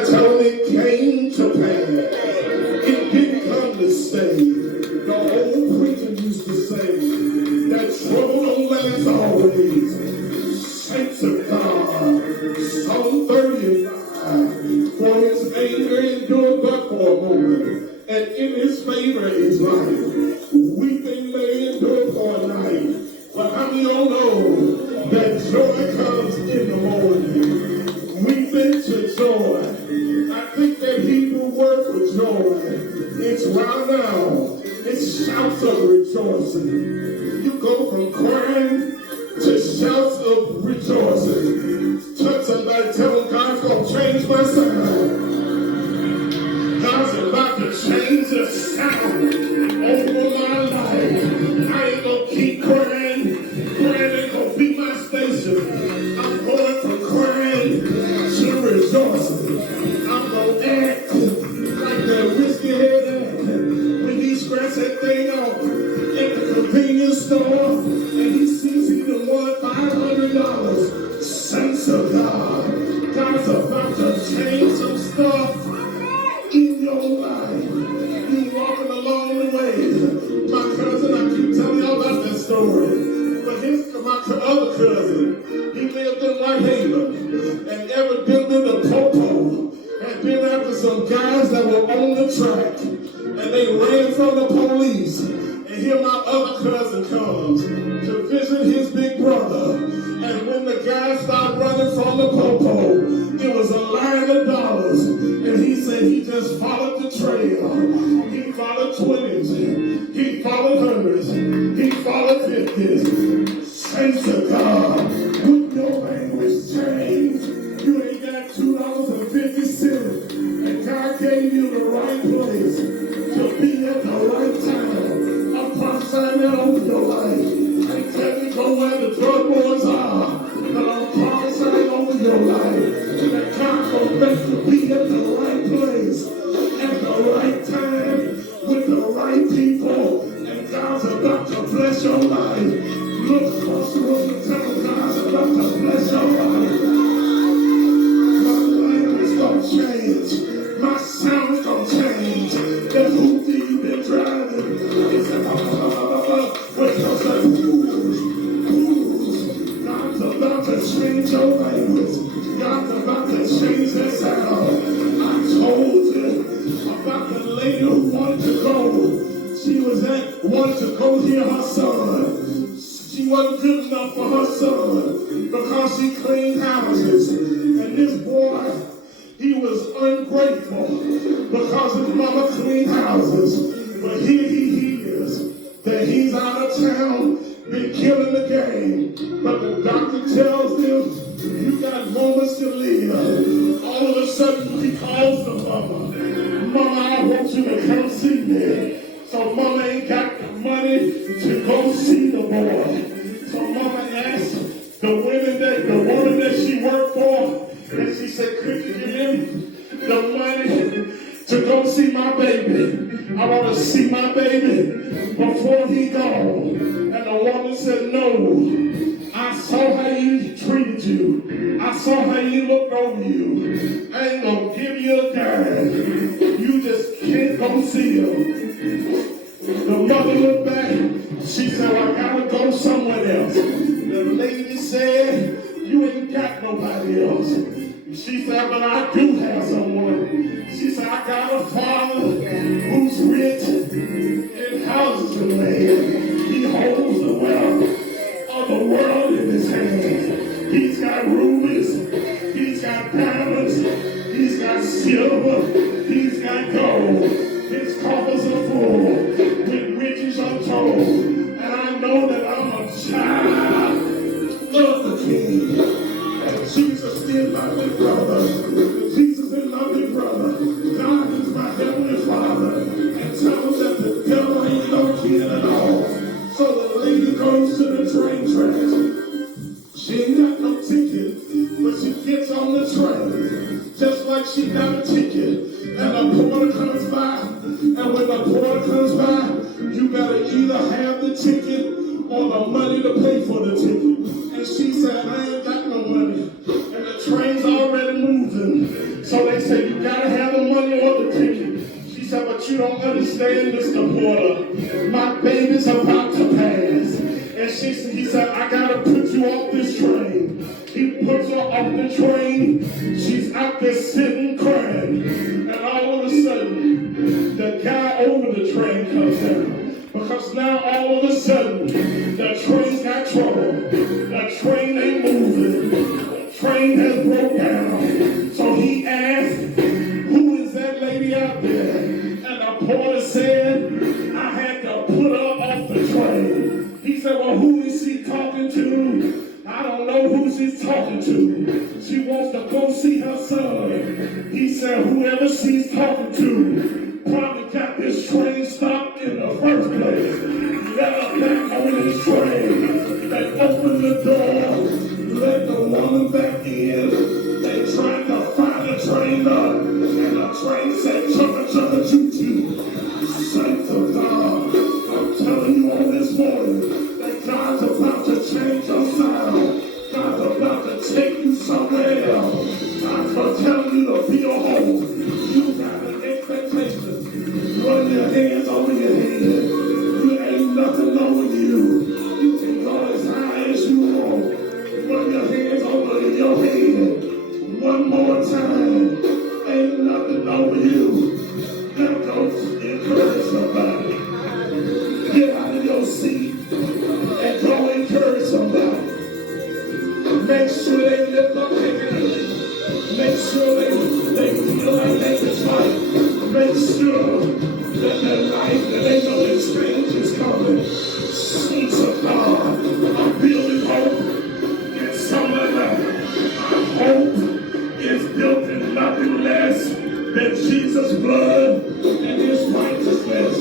I tell them it came to pass. It didn't come to stay. The old preacher used to say that trouble don't last always. Saints of God, Psalm 35. For his anger endured but for a moment, and in his favor is life. Weeping may endure for a night, but how many y'all know that joy comes in the morning? Weeping to joy. I think that Hebrew word for joy, it's right now. It's shouts of rejoicing. You go from crying to shouts of rejoicing. Touch somebody, tell them God's going to change my sound. God's about to change the sound over my life. I ain't going to keep crying. Crying ain't going to be my station. I'm going from crying to rejoicing. I'm going to act like that whiskey head when he scratched that thing off at the convenience store and he sees he done won $500. Saints of God, God's about to change some stuff in your life. You walking along the way. My cousin, I keep telling y'all about that story. But my other cousin, he lived in Whitehaven, and evidently the popo had been after some guys that were on the track, and they ran from the police. And here my other cousin comes to visit his big brother. And when the guys started running from the popo, it was a line of dollars. And he said he just followed the trail. He followed 20s. He followed 100s. He followed 50s. Saints of God, with your language change, you ain't got $2.50. And God gave you the right place to be at the right time. I'm prophesying that over your life. I ain't telling you go where the drug boys are, but I'm prophesying over your life that God will make you be at the right place at the right time with the right people, and God's about to bless your life. Look across the room and tell them God's about to bless your life. My language gonna change. My sound's gonna change. That hoopty you've been driving is God's about to change your language. God's about to change that sound. I told you about the lady who wanted to go. She wanted to go hear her son. She wasn't good enough for her son because she cleaned houses. And this boy, he was ungrateful because his mama cleaned houses. But here he hears that he's out of town, been killing the game. But the doctor tells him, you got moments to live. All of a sudden, he calls the mama. Mama, I want you to come see me. So mama ain't got the money to go see the boy. So mama asked the woman that she worked for, and she said, could you give him the money to go see my baby? I want to see my baby before he gone. And the woman said, no. I saw how he treated you. I saw how he looked over you. I ain't gonna give you a dime. You just can't go see him. The mother looked back. She said, well, I gotta go somewhere else. The lady said, you ain't got nobody else. She said, but I do have someone. She said, I got a father who's rich in houses and land. He holds the wealth of the world in his hand. He's got rubies. He's got diamonds. He's got silver. He's got gold. His coffers are full with riches untold. And I know that I'm a child of the King. And Jesus is my big brother. Jesus is my big brother. God is my heavenly Father. And tell him that the devil ain't no kid at all. So the lady goes to the train tracks. She ain't got no ticket, but she gets on the train. Just like she got a ticket. And the porter comes by. And when the porter comes by, you better either have the ticket or the money to pay for the ticket. And she said, I ain't got no money. And the train's already moving. So they Somebody said, you gotta have the money or the ticket. She said, but you don't understand, Mr. Porter. My baby's about to pass. And he said, I gotta put you off this train. He puts her off the train. She's out there sitting crying. And all of a sudden, the guy over the train comes down. Because now all of a sudden, the train's got trouble. The train ain't moving. The train has broke down. So he asked, who is that lady out there? And the porter said, I had to put her off the train. He said, well, who is she talking to? I don't know who she's talking to. She wants to go see her son. He said, whoever she's talking to probably got this train stopped in the first place. Let her back on this train. They opened the door, let the woman back in. They tried to fire the train up, and the train said, chugga chugga choo choo. Saints of God, I'm telling you on this morning that God's about to change your sound. God's about to take you somewhere else. God's telling you to be a home. You got an expectation. Run your hands over your head. You ain't nothing over you. You can go as high as you want. Run your hands over your head. One more time. Ain't nothing over you. Now go encourage somebody. Get out of your seat and go encourage somebody. Make sure they lift up their hands. Make sure they feel like they can fight. Make sure that their life, that they know that change is coming. Saints of God, I'm building hope in someone else. Our hope is built in nothing less than Jesus' blood and his righteousness.